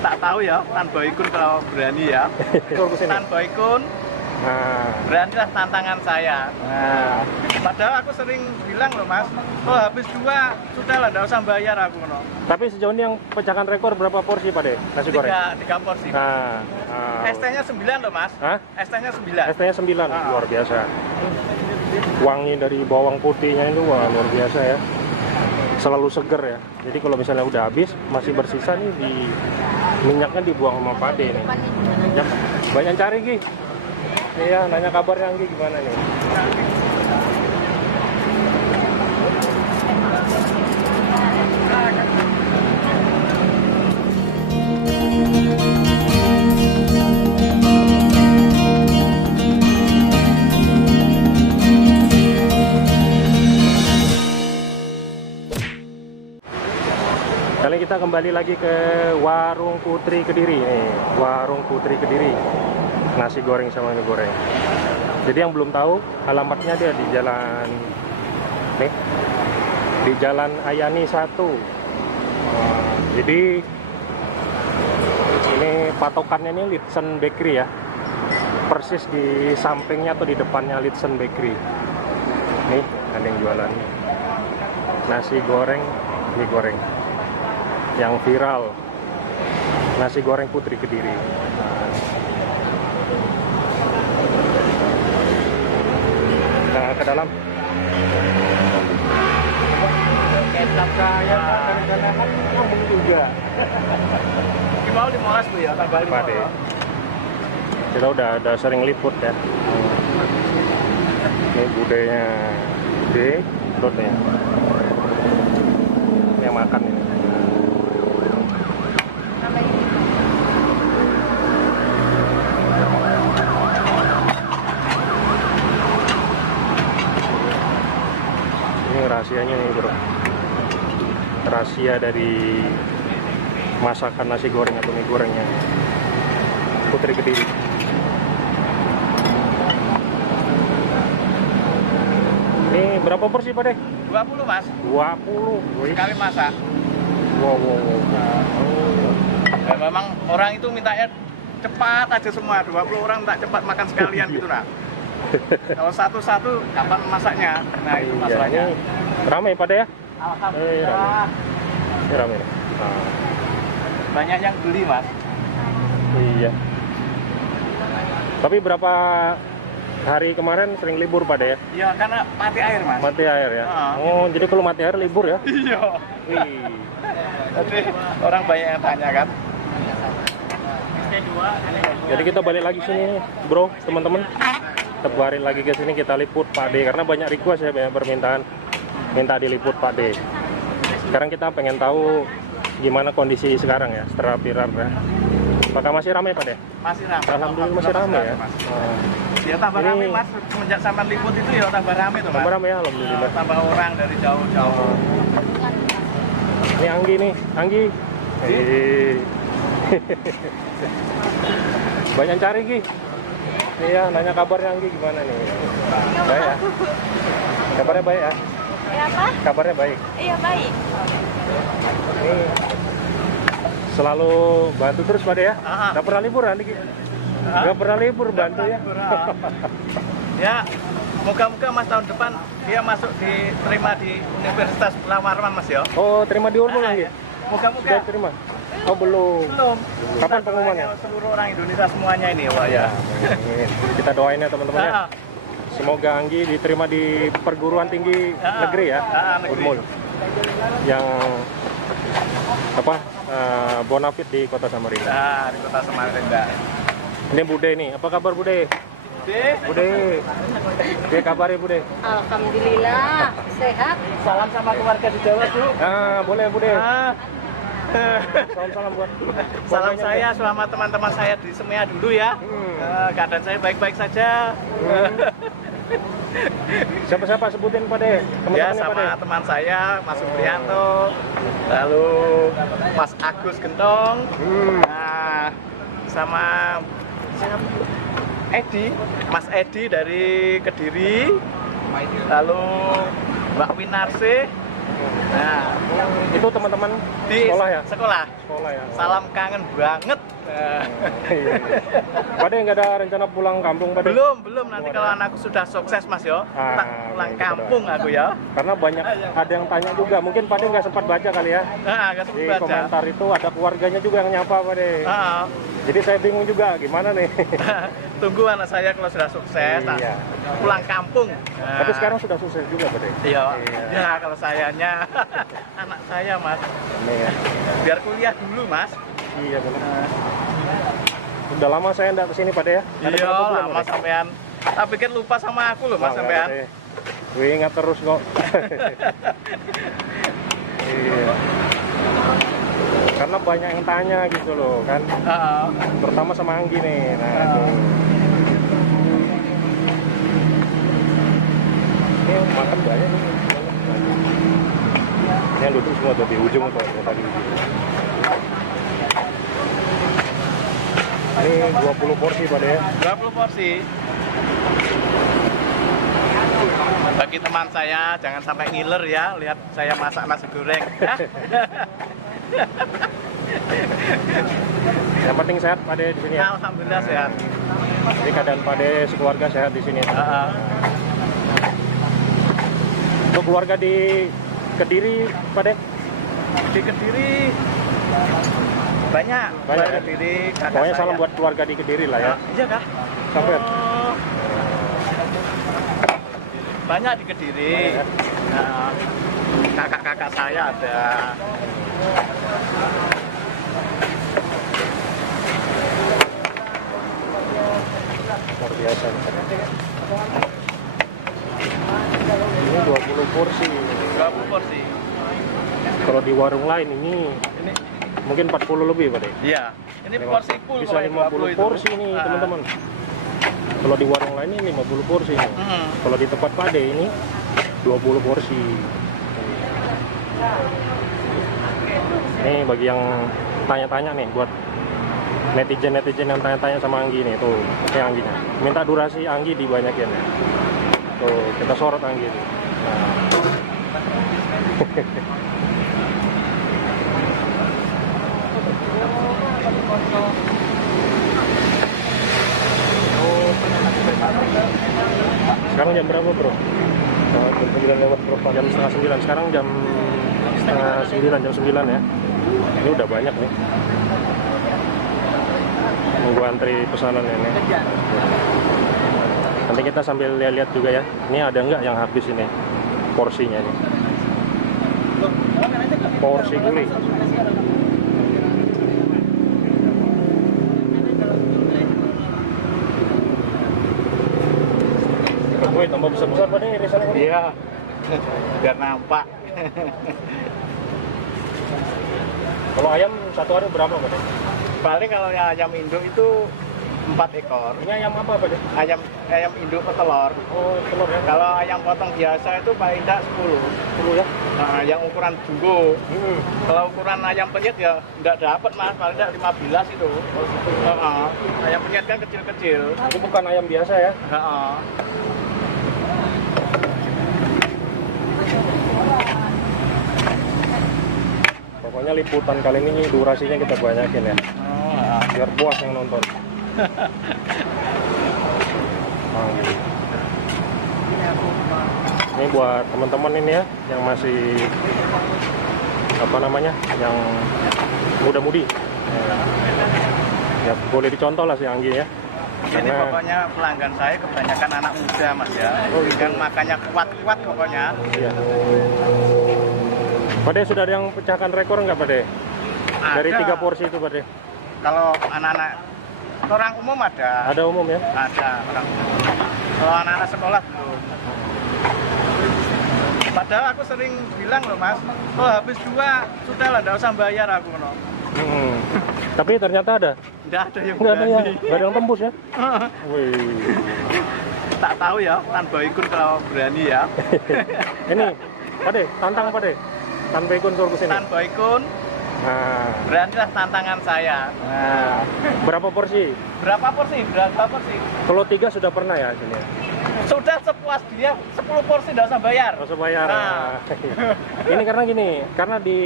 tak tahu ya, Tan Boykun kalau berani ya. Tan Boykun beranilah tantangan saya. Nah, padahal aku sering bilang loh Mas, oh habis 2 sudah lah, nggak usah bayar aku no. Tapi sejauh ini yang pecahkan rekor berapa porsi Pak De? Nasi goreng? 3 porsi. ST-nya 9 loh Mas. ST-nya 9. ST-nya 9, luar biasa. Wangi dari bawang putihnya itu wah luar biasa ya. Selalu seger ya. Jadi kalau misalnya udah habis, masih bersisa nih di minyaknya dibuang sama Pak De nih. Ya, banyak cari Gi. Iya, nanya kabarnya Anggi gimana nih? Kali kita kembali lagi ke Warung Putri Kediri nih, Warung Putri Kediri. Nasi goreng sama mie goreng. Jadi yang belum tahu, alamatnya dia di jalan nih, di Jalan Ayani 1. Jadi ini patokannya ini Litsen Bakery ya, persis di sampingnya atau di depannya Litsen Bakery. Nih ada yang jualan nasi goreng, mie goreng yang viral, nasi goreng Putri Kediri. Nah, ke dalam. Kecap kaya kadang-kadang kan ngomong juga. Mau 15 Bu ya, tambah 15. Kita udah sering liput ya. Ini budenya gede, perutnya. Ini yang makan ini. Rahasianya nih bro, rahasia dari masakan nasi goreng atau mie gorengnya Putri Kediri. Ini berapa porsi Pak De? 20 Mas. 20 sekali masak. Wow. Ya, memang orang itu mintanya cepat aja semua, 20 orang tak cepat makan sekalian gitu nah. Kalau satu-satu kapan masaknya? Nah itu masalahnya. Ramai Pak De ya? Alhamdulillah. Ramai. Banyak yang beli Mas. Iya. Tapi berapa hari kemarin sering libur Pak De ya? Iya karena mati air Mas. Mati air ya? Oh jadi kalau mati air libur ya? Iya. Wih. Jadi orang banyak yang tanya kan. Jadi kita balik lagi sini bro, teman-teman. Tebarin lagi ke sini kita liput Pak De karena banyak request ya, banyak permintaan minta diliput Pak De. Sekarang kita pengen tahu gimana kondisi sekarang ya setelah viral ya. Apakah masih ramai Pak De? Masih ramai. Alhamdulillah masih ramai ya. Ya tambah ramai Mas, semenjak sampai liput itu ya tambah ramai tuh Mas. Tambah ramai ya, alhamdulillah. Ya, tambah orang dari jauh-jauh. Ini Anggi nih, Anggi. Banyak cari Gi. Iya, nanya kabarnya Anggi gimana nih? Baik ya? Kabarnya baik ya? Iya apa? Kabarnya baik? Iya baik. Ini selalu bantu terus Pak De ya? Nggak pernah libur Andi Gi? Nggak pernah libur bantu ya? Ya, moga-moga Mas tahun depan dia masuk diterima di Universitas Purnawarman Mas ya? Oh, terima di Unmul Anggi? Moga-moga. Sudah terima? Oh belum. Kapan pengumumannya? Seluruh orang Indonesia semuanya ini Pak ya. Kita doain ya teman-teman ya. Semoga Anggi diterima di perguruan tinggi negeri ya, Unmul. Yang apa? Bonafit di Kota Samarinda. Nah, di Kota Samarinda. Ini Bude nih. Apa kabar Bude? Bude. Dia kabarnya Bude? Alhamdulillah sehat. Salam sama keluarga di Jawa, Bu. Boleh Bude. Salam buat salam saya selama teman-teman saya di Semea dulu ya. Keadaan saya baik-baik saja. Siapa sebutin Pak De? Ya sama teman saya Mas Supriyanto, lalu Mas Agus Gentong, nah sama Mas Edi dari Kediri, lalu Mbak Winarse, Nah, Itu teman-teman di sekolah ya? Sekolah. Sekolah ya. Salam kangen banget. Pade nggak ada rencana pulang kampung, Pade? Belum. Nanti kalau anakku sudah sukses, Mas yo, tak pulang itu kampung aku ya. Karena banyak ada yang tanya juga, mungkin Pade nggak sempat baca kali ya. Nah, nggak Di sempat baca. komentar itu ada keluarganya juga yang nyapa, Pade. Ah, Jadi saya bingung juga gimana nih. tunggu anak saya kalau sudah sukses, nah, Iya. pulang kampung. Nah, Tapi sekarang sudah sukses juga, Pade. iya. Iya. Ya kalau sayanya anak saya, Mas. Ini ya. Biar kuliah dulu, Mas. Iya benar. Udah lama saya nggak kesini, Pade ya? Ada Iya, berapa bulan, lama Pade? sampean. Tak pikir lupa sama aku loh, Mas, Oh, sampean. nggak, Pade. Gue ingat terus kok. Iya. Karena banyak yang tanya gitu loh kan. Ah, Terutama sama Anggi nih. Nah, itu. Ini makan banyak nih. Ini yang duduk semua tuh di ujung tuh yang tadi. Ini 20 porsi, Pade ya. 20 porsi. Bagi teman saya, jangan sampai ngiler ya, lihat saya masak nasi goreng. Yang penting sehat, Pade di sini ya. Alhamdulillah sehat. Jadi keadaan Pade sekeluarga sehat di sini. Untuk keluarga di Kediri, Pade? Di Kediri banyak Banyak ya? Kediri. kakak Pokoknya saya. salam buat keluarga di Kediri lah ya. Iya kah? Sampai. Oh. Banyak di Kediri. Banyak ya? Nah, kakak-kakak saya ada. Luar biasa. Ini 20 porsi. 20 porsi. Kalau di warung lain ini Ini mungkin 40 lebih, Pade. iya, ini porsi full Bisa pokoknya 50 itu. porsi nih, Ah. teman-teman. Kalau di warung lain ini 50 porsi. nih. Hmm. Kalau di tempat Pade ini 20 porsi. Ini bagi yang tanya-tanya nih buat netizen yang tanya-tanya sama Anggi nih, tuh ini Angginya. Minta durasi Anggi dibanyakin ya. Tuh kita sorot Anggi tuh. Sekarang jam berapa, Bro? Jam 9 lewat berapa? Jam setengah 9. Sekarang jam setengah 9, jam 9 ya. Ini udah banyak nih. Nunggu antri pesanan ini. Nanti kita sambil lihat-lihat juga ya. Ini ada nggak yang habis ini porsinya nih? Porsi gulai. Woi, tambah besar-besar pada irisannya. Iya. Biar nampak. Kalau ayam satu hari berapa, Pak? Paling kalau ayam induk itu 4 ekor. Ini ayam apa, Pak? Ayam induk petelur. Oh, telur ya. Kalau ayam potong biasa itu paling tidak 10. 10 ya. Nah, yang ukuran jumbo. Hmm. Kalau ukuran ayam penyet ya enggak dapat, Mas, paling tidak 15 itu. Ayam penyet kan kecil-kecil. Itu bukan ayam biasa ya. Heeh. Pokoknya liputan kali ini durasinya kita banyakin ya. Oh, Biar puas yang nonton. Ini buat teman-teman ini ya yang masih apa namanya, yang muda-mudi. Ya boleh dicontoh lah si Anggi ya. Ini pokoknya pelanggan saya kebanyakan anak muda, Mas ya. Yang makannya kuat-kuat pokoknya. Iya. Pade sudah ada yang pecahkan rekor nggak, Pade? Dari 3 porsi itu, Pade? Kalau anak-anak orang umum ada. Ada umum ya? Ada orang umum. Kalau anak-anak sekolah belum. Padahal aku sering bilang loh, Mas, kalau habis 2 sudah lah, nggak usah bayar aku no. Tapi ternyata ada. Nggak ada yang Nggak ada ya? berani. Nggak ada yang tembus ya? Wih. Tak tahu ya, tanpa ikut kalau berani ya. Ini, Pade, tantang Pade. Tanpa ikut suruh kesini. Tanpa ikut, Nah, beranilah tantangan saya. berapa porsi? Berapa porsi? Berapa porsi? Kalau 3 sudah pernah ya sini ya? Sudah sepuas dia, 10 porsi nggak usah bayar. Nggak usah bayar. Nah. Ini karena gini, karena di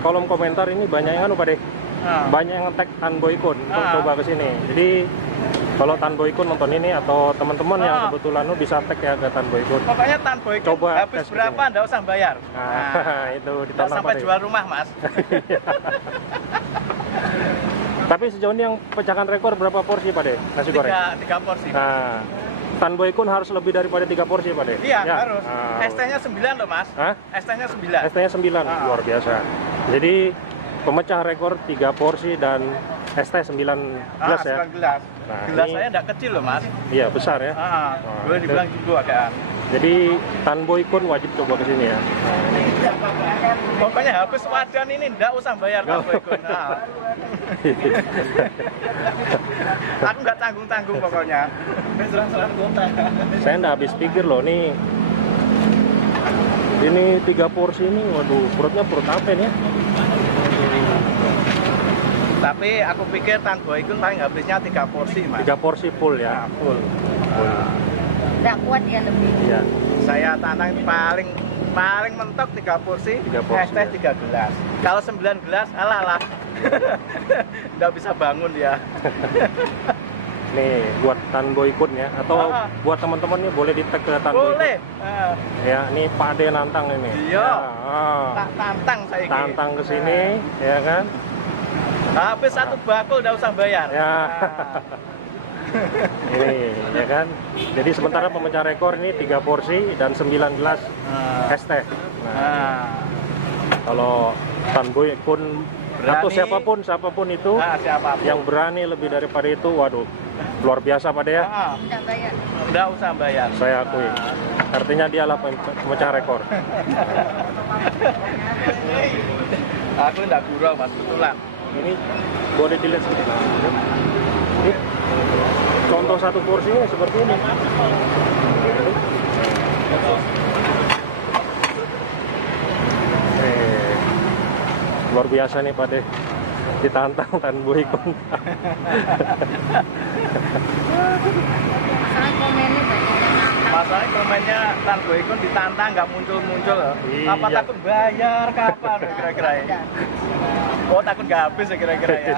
kolom komentar ini banyak yang Pak De, banyak yang tag Tan Boykun untuk coba ke sini. Jadi kalau Tan Boykun nonton ini atau teman-teman yang kebetulan bisa tag ya ke Tan Boykun. Pokoknya Tan Boykun Coba habis tes berapa kesini. nggak usah bayar. Itu Nggak ditonton sampai Pak De. jual rumah, Mas. Tapi sejauh ini yang pecahkan rekor berapa porsi Pak De? Nasi goreng? 3 porsi. Nah, Tan Boykun harus lebih daripada 3 porsi Pak De? Iya, Ya? harus. ST-nya 9 loh, Mas. Hah? ST-nya 9. ST-nya 9, luar biasa. Jadi pemecah rekor 3 porsi dan ST 9 gelas ya? 9 gelas. Nah, Gelas ini- saya nggak kecil loh, Mas. Iya, besar ya. Boleh dibilang gitu agak. Jadi Tan Boykun wajib coba ke sini ya. Pokoknya habis wajan ini nggak usah bayar Tan Boykun. Aku nggak tanggung-tanggung pokoknya. Serang-serang kota. Saya nggak habis pikir loh nih. Ini 3 porsi ini, waduh, perutnya perut apa nih ya? Tapi aku pikir Tan Boykun paling habisnya 3 porsi, Mas. 3 porsi full ya. Full. Nggak kuat dia lebih. Iya. Saya tantang paling mentok 3 porsi, 3 porsi, es teh ya. 3 gelas. Kalau 9 gelas, alah. Nggak bisa bangun dia. Nih buat Tan Boykun ya, atau buat teman-teman nih boleh di tag ke Tan Boykun. Boleh. Ya, ini Pak De nantang ini. Iya. Ya, Tak tantang saya ini. tantang ke sini, ya kan? Habis 1 bakul nggak usah bayar. Ya. Ini, ya kan? Jadi sementara pemecah rekor ini 3 porsi dan 9 gelas es teh. Nah, kalau Tan Boykun atau siapapun itu siapapun yang berani lebih daripada itu, waduh, luar biasa Pak De ya. Nggak bayar. Nggak usah bayar. Saya akui. Artinya dialah pemecah rekor. Aku nggak gurau, Mas, betulan. Ini boleh dilihat sedikit. Ini contoh 1 porsinya seperti ini. Luar biasa nih Pak De, ditantang Tan Boykun. Masalah komennya banyak yang nakal. Masalahnya komennya Tan Boykun ditantang nggak muncul-muncul. Iya. Apa takut bayar kapan kira-kira ya? Oh, takut nggak habis ya kira-kira ya?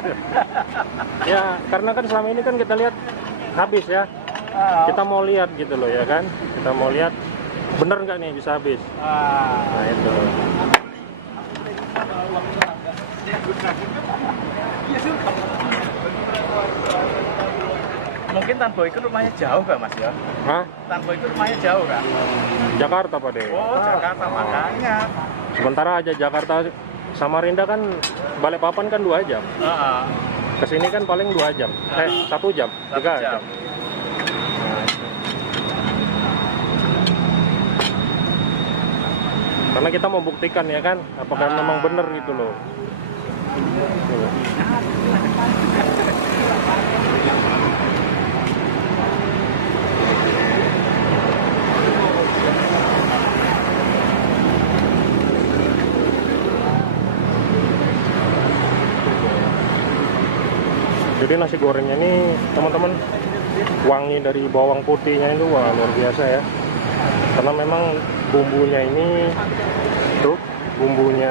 Ya karena kan selama ini kan kita lihat habis ya. Kita mau lihat gitu loh ya kan. Kita mau lihat bener nggak nih bisa habis. Nah itu. Mungkin Tan Boykun rumahnya jauh nggak, Mas ya? Hah? Tan Boykun rumahnya jauh nggak? Jakarta Pak De. Oh, Jakarta makanya. Sementara aja Jakarta Samarinda kan Balikpapan kan 2 jam. Kesini kan paling 2 jam. 1 jam. 3 jam. Karena kita mau buktikan ya kan, apakah memang benar gitu loh. Jadi nasi gorengnya ini teman-teman, wangi dari bawang putihnya itu wah luar biasa ya. Karena memang bumbunya ini tuh, bumbunya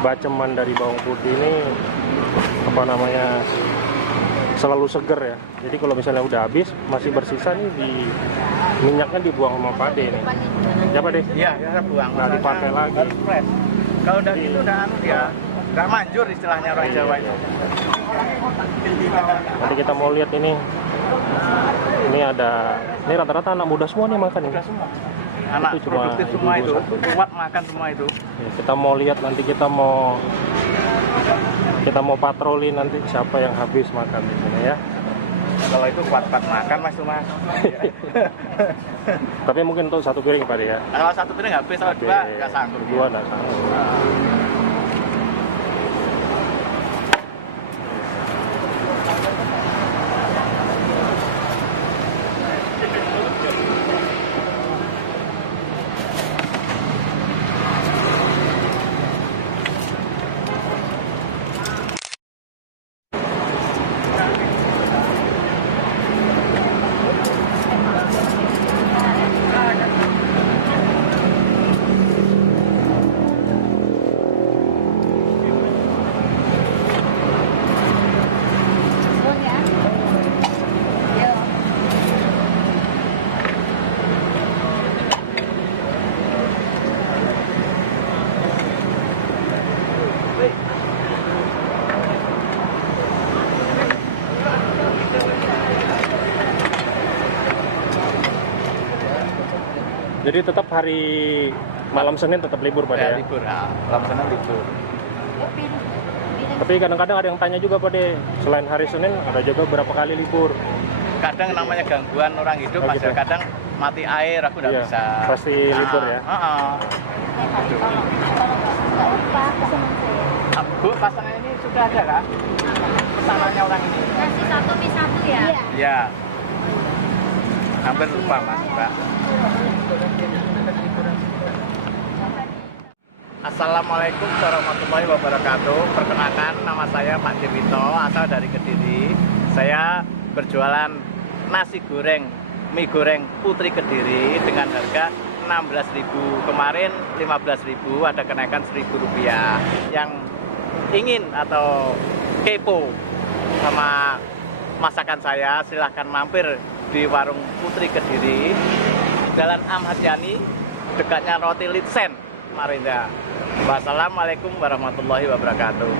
baceman dari bawang putih ini apa namanya, selalu seger ya. Jadi kalau misalnya udah habis masih bersisa nih, di minyaknya dibuang sama Pak De nih. Ya Pak De? Iya, saya buang. Nggak dipakai lagi. Harus fresh. Kalau udah gitu udah ya nggak manjur istilahnya orang Jawa itu. Nanti kita mau lihat ini ada, ini rata-rata anak muda semua nih makan ini. Semua. Anak Itu cuma produktif semua ibu itu, satu. kuat makan semua itu. Ya, kita mau lihat nanti, kita mau patroli nanti siapa yang habis makan di sini ya. Kalau itu kuat-kuat makan, Mas tuh, Mas. Tapi mungkin untuk 1 piring Pak De ya. Kalau 1 piring habis, kalau 2 nggak sanggup. 2 nggak sanggup. Jadi tetap hari malam Senin tetap libur Pak Ya, ya? libur, malam Senin libur. Tapi kadang-kadang ada yang tanya juga Pak De, selain hari Senin ada juga berapa kali libur? Kadang namanya gangguan orang hidup, Oh, Mas, gitu. kadang mati air, aku nggak Iya, bisa. pasti libur ya? Nggak lupa pesanan saya. Bu, pasangan ini sudah ada kak? Pesanannya orang ini? Nasi satu mie satu ya? Iya. Iya. Hampir lupa Mas, Mbak. Assalamualaikum warahmatullahi wabarakatuh. Perkenalkan, nama saya Pak Dewito, asal dari Kediri. Saya berjualan nasi goreng, mie goreng Putri Kediri dengan harga 16.000. Kemarin 15.000, ada kenaikan Rp1.000. Yang ingin atau kepo sama masakan saya, silahkan mampir di warung Putri Kediri, Jalan Ahmad Yani, dekatnya Roti Litsen, Marinda. Wassalamualaikum warahmatullahi wabarakatuh.